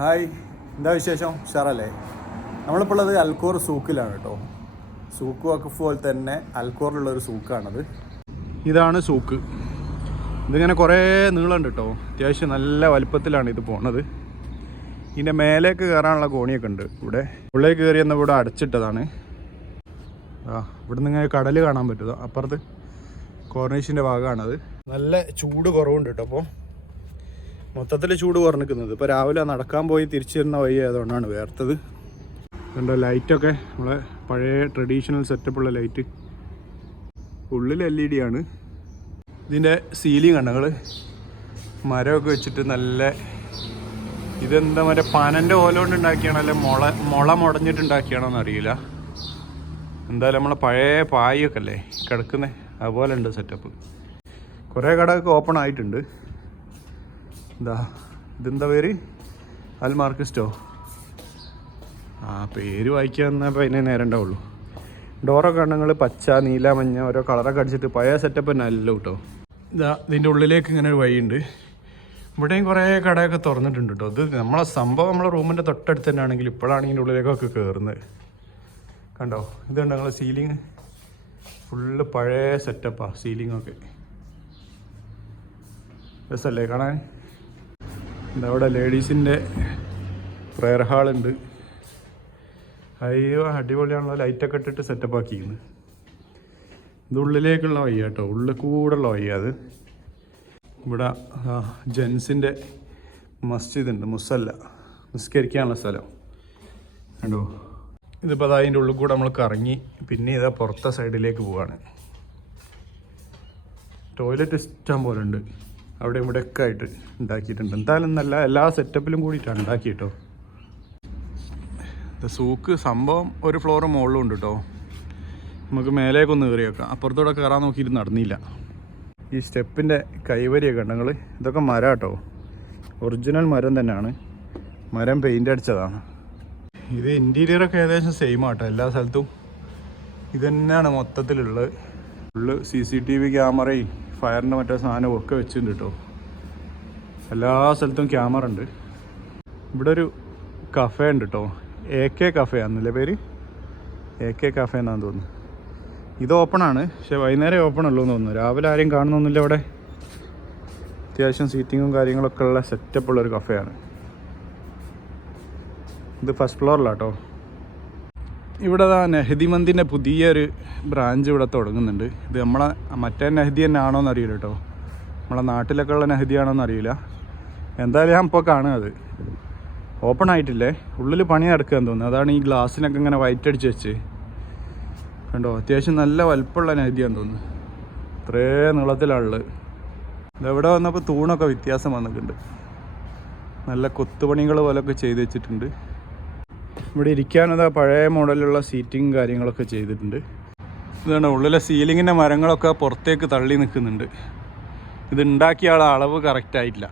Hi, എന്താ വിശേഷം? ഉഷാറല്ലേ? നമ്മളിപ്പോൾ ഉള്ളത് അൽക്കോർ സൂക്കിലാണ് കേട്ടോ. സൂക്ക് വഖഫ് പോലെ തന്നെ അൽക്കോറിലുള്ളൊരു സൂക്കാണത്. ഇതാണ് സൂക്ക്. ഇതിങ്ങനെ കുറേ നീളമുണ്ട് കേട്ടോ. അത്യാവശ്യം നല്ല വലുപ്പത്തിലാണ് ഇത് പോണത്. ഇതിൻ്റെ മേലേക്ക് കയറാനുള്ള കോണിയൊക്കെ ഉണ്ട് ഇവിടെ. ഉള്ളിലേക്ക് കയറി എന്നാൽ ഇവിടെ അടച്ചിട്ടതാണ്. ഇവിടെ നിന്ന് ഇങ്ങനെ കടൽ കാണാൻ പറ്റുക. അപ്പുറത്ത് കോർണീഷിൻ്റെ ഭാഗമാണത്. നല്ല ചൂട് കുറവുണ്ട് കേട്ടോ. അപ്പോൾ മൊത്തത്തിൽ ചൂട് കുറഞ്ഞിരിക്കുന്നത്. ഇപ്പോൾ രാവിലെ നടക്കാൻ പോയി തിരിച്ചു വരുന്ന വഴി ആയതുകൊണ്ടാണ് വേർത്തത്. കണ്ടോ ലൈറ്റൊക്കെ നമ്മളെ പഴയ ട്രഡീഷണൽ സെറ്റപ്പുള്ള ലൈറ്റ്. ഉള്ളിൽ LED ആണ്. ഇതിൻ്റെ സീലിംഗ് കണ്ടങ്ങൾ മരമൊക്കെ വെച്ചിട്ട് നല്ല ഇതെന്താ മറ്റേ പനൻ്റെ ഓല കൊണ്ട് ഉണ്ടാക്കിയാണോ അല്ലെ മുള മുടഞ്ഞിട്ടുണ്ടാക്കിയാണോ എന്നറിയില്ല. എന്തായാലും നമ്മളെ പഴയ പായൊക്കെ അല്ലേ കിടക്കുന്നത്, അതുപോലെ ഉണ്ട് സെറ്റപ്പ്. കുറേ കടയൊക്കെ ഓപ്പൺ ആയിട്ടുണ്ട്. ഇതെന്താ പേര്? അൽ മാർക്കിസ്റ്റോ. പേര് വായിക്കാൻ വന്നപ്പോൾ അതിനെ നേരം ഉണ്ടാവുള്ളൂ. ഡോറൊക്കെ കണ്ടങ്ങൾ പച്ച, നീല, മഞ്ഞ ഓരോ കളറൊക്കെ അടിച്ചിട്ട് പഴയ സെറ്റപ്പ് തന്നെ അല്ല കേട്ടോ. ഇതിൻ്റെ ഉള്ളിലേക്ക് ഇങ്ങനെ ഒരു വഴിയുണ്ട്. ഇവിടെയും കുറേ കടയൊക്കെ തുറന്നിട്ടുണ്ട് കേട്ടോ. ഇത് നമ്മളെ സംഭവം നമ്മളെ റൂമിൻ്റെ തൊട്ടടുത്ത് തന്നെ ആണെങ്കിൽ ഇപ്പോഴാണ് ഇതിൻ്റെ ഉള്ളിലേക്കൊക്കെ കയറുന്നത്. കണ്ടോ ഇതുണ്ട് ഞങ്ങൾ സീലിങ് ഫുള്ള് പഴയ സെറ്റപ്പാണ്. സീലിങ്ങൊക്കെ രസമല്ലേ കാണാൻ? അവിടെ ലേഡീസിൻ്റെ പ്രെയർ ഹാളുണ്ട്. അയ്യോ അടിപൊളിയാണല്ലോ. ലൈറ്റൊക്കെ ഇട്ടിട്ട് സെറ്റപ്പ് ആക്കിയിരിക്കുന്നത്. ഇത് ഉള്ളിലേക്കുള്ള വയ്യ കേട്ടോ, ഉള്ളിൽ കൂടെയുള്ള വയ്യ അത്. ഇവിടെ ജെൻസിൻ്റെ മസ്ജിദ് ഉണ്ട്, മുസല്ല, നിസ്കരിക്കാനുള്ള സ്ഥലം കണ്ടോ. ഇതിപ്പോൾ അതിൻ്റെ ഉള്ളിൽ കൂടെ നമ്മൾ കറങ്ങി പിന്നെ ഇതാ പുറത്തെ സൈഡിലേക്ക് പോവാണ്. ടോയ്ലറ്റ് ഇഷ്ടം പോലെ ഉണ്ട് അവിടെ ഇവിടെയൊക്കെ ആയിട്ട് ഉണ്ടാക്കിയിട്ടുണ്ട്. എന്തായാലും നല്ല എല്ലാ സെറ്റപ്പിലും കൂടിയിട്ടാണ് ഉണ്ടാക്കി കേട്ടോ. സൂക്ക് സംഭവം ഒരു ഫ്ലോർ മുകളിലും ഉണ്ട് കേട്ടോ. നമുക്ക് മേലേക്കൊന്ന് കയറി വെക്കാം. അപ്പുറത്തോടെ കയറാൻ നോക്കിയിട്ട് നടന്നില്ല. ഈ സ്റ്റെപ്പിൻ്റെ കൈവരിയൊക്കെ ഉണ്ടെങ്കിൽ ഇതൊക്കെ മരം കേട്ടോ, ഒറിജിനൽ മരം തന്നെയാണ്. മരം പെയിൻ്റ് അടിച്ചതാണ്. ഇത് ഇൻറ്റീരിയറൊക്കെ ഏകദേശം സെയിം ആട്ടോ എല്ലാ സ്ഥലത്തും. ഇത് തന്നെയാണ് മൊത്തത്തിലുള്ളത്. ഫുള്ള് CCTV ക്യാമറയും ഫയറിൻ്റെ മറ്റേ സാധനവും ഒക്കെ വെച്ചിട്ടുണ്ട് കേട്ടോ. എല്ലാ സ്ഥലത്തും ക്യാമറ ഉണ്ട്. ഇവിടെ ഒരു കഫേ ഉണ്ട് കേട്ടോ. AK കഫേ ആണെന്നല്ലേ പേര്? AK കഫേ എന്നാന്ന് തോന്നുന്നു. ഇത് ഓപ്പണാണ്, പക്ഷെ വൈകുന്നേരം ഓപ്പൺ ഉള്ളൂ എന്ന് തോന്നുന്നു. രാവിലെ ആരെയും കാണുന്നൊന്നുമില്ല ഇവിടെ. അത്യാവശ്യം സീറ്റിങ്ങും കാര്യങ്ങളൊക്കെ ഉള്ള സെറ്റപ്പുള്ളൊരു കഫേയാണ്. ഇത് ഫസ്റ്റ് ഫ്ലോറിലാട്ടോ. ഇവിടെ നെഹദി മന്തിൻ്റെ പുതിയൊരു ബ്രാഞ്ച് ഇവിടെ തുടങ്ങുന്നുണ്ട്. ഇത് നമ്മളെ മറ്റേ നെഹദി തന്നെ ആണോന്ന് അറിയില്ല കേട്ടോ. നമ്മളെ നാട്ടിലൊക്കെ ഉള്ള നെഹദി ആണോന്ന് അറിയില്ല. എന്തായാലും ഞാൻ ഇപ്പോൾ കാണുന്നത് ഓപ്പൺ ആയിട്ടില്ലേ, ഉള്ളിൽ പണി നടക്കുകയെന്ന് തോന്നുന്നു. അതാണ് ഈ ഗ്ലാസ്സിനൊക്കെ ഇങ്ങനെ വൈറ്റ് അടിച്ച് വെച്ച് കണ്ടോ. അത്യാവശ്യം നല്ല വലുപ്പമുള്ള നെഹദിയാന്ന് തോന്നുന്നു. ഇത്രേ നീളത്തിലുള്ളത്. ഇതെവിടെ വന്നപ്പോൾ തൂണൊക്കെ വ്യത്യാസം വന്നിട്ടുണ്ട്. നല്ല കൊത്തുപണികൾ പോലൊക്കെ ചെയ്ത് വെച്ചിട്ടുണ്ട്. ഇവിടെ ഇരിക്കാനതാ പഴയ മോഡലുള്ള സീറ്റിങ് കാര്യങ്ങളൊക്കെ ചെയ്തിട്ടുണ്ട്. ഇതാണ് ഉള്ളിലെ സീലിങ്ങിൻ്റെ മരങ്ങളൊക്കെ പുറത്തേക്ക് തള്ളി നിൽക്കുന്നുണ്ട്. ഇത് ഉണ്ടാക്കിയ ആളെ അളവ് കറക്റ്റായിട്ടില്ല.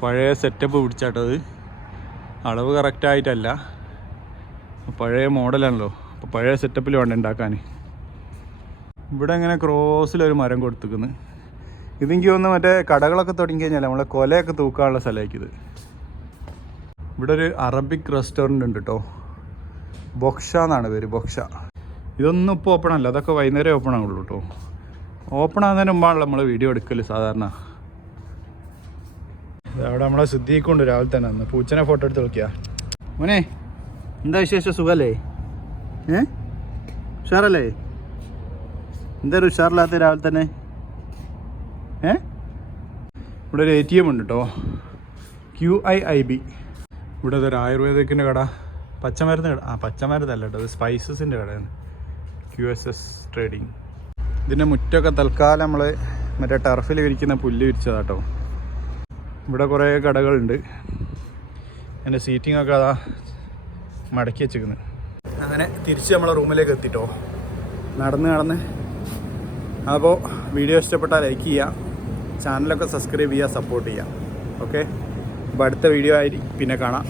പഴയ സെറ്റപ്പ് പിടിച്ചാട്ടത്, അളവ് കറക്റ്റായിട്ടല്ല. പഴയ മോഡലാണല്ലോ, അപ്പോൾ പഴയ സെറ്റപ്പിൽ വേണ്ട ഉണ്ടാക്കാൻ. ഇവിടെ ഇങ്ങനെ ക്രോസിലൊരു മരം കൊടുത്തിരിക്കുന്നു. ഇതെനിക്ക് തോന്നുന്നു മറ്റേ കടകളൊക്കെ തുടങ്ങി കഴിഞ്ഞാൽ നമ്മളെ കൊലയൊക്കെ തൂക്കാനുള്ള സ്ഥലമായിരിക്കും. ഇവിടെ ഒരു അറബിക് റെസ്റ്റോറൻറ്റ് ഉണ്ട് കേട്ടോ. ബൊക്ഷ എന്നാണ് പേര്, ബൊക്ഷ. ഇതൊന്നും ഇപ്പോൾ ഓപ്പൺ അല്ല, അതൊക്കെ വൈകുന്നേരം ഓപ്പൺ ആവുള്ളൂ കേട്ടോ. ഓപ്പൺ ആകുന്നതിന് മുമ്പാണല്ലോ നമ്മൾ വീഡിയോ എടുക്കൽ സാധാരണ. അവിടെ നമ്മളെ ശുദ്ധിക്കൊണ്ട് രാവിലെ തന്നെ വന്ന് പൂച്ചനെ ഫോട്ടോ എടുത്ത് നോക്കിയാ. മോനെ എന്താ വിശേഷം? സുഖമല്ലേ? ഉഷാറല്ലേ? എന്താ ഉഷാറില്ലാത്ത രാവിലെ തന്നെ? ഇവിടെ ഒരു ATM ഉണ്ട് കേട്ടോ, QIIB. ഇവിടെ അതൊരു ആയുർവേദിക്കിൻ്റെ കട, പച്ചമരുന്ന് കട. പച്ചമരുന്നല്ല കേട്ടോ, അത് സ്പൈസസിൻ്റെ കടയാണ്. QSS trading. ഇതിൻ്റെ മുറ്റമൊക്കെ തൽക്കാലം നമ്മൾ മറ്റേ ടർഫിൽ വിരിക്കുന്ന പുല്ല് വിരിച്ചതാട്ടോ. ഇവിടെ കുറേ കടകളുണ്ട്. എൻ്റെ സീറ്റിങ്ങൊക്കെ അതാ മടക്കി വെച്ചിരിക്കുന്നത്. അങ്ങനെ തിരിച്ച് നമ്മളെ റൂമിലേക്ക് എത്തിട്ടോ, നടന്ന്. അപ്പോൾ വീഡിയോ ഇഷ്ടപ്പെട്ടാൽ ലൈക്ക് ചെയ്യുക, ചാനലൊക്കെ സബ്സ്ക്രൈബ് ചെയ്യുക, സപ്പോർട്ട് ചെയ്യുക. ഓക്കെ, അപ്പോൾ അടുത്ത വീഡിയോ ആയി പിന്നെ കാണാം.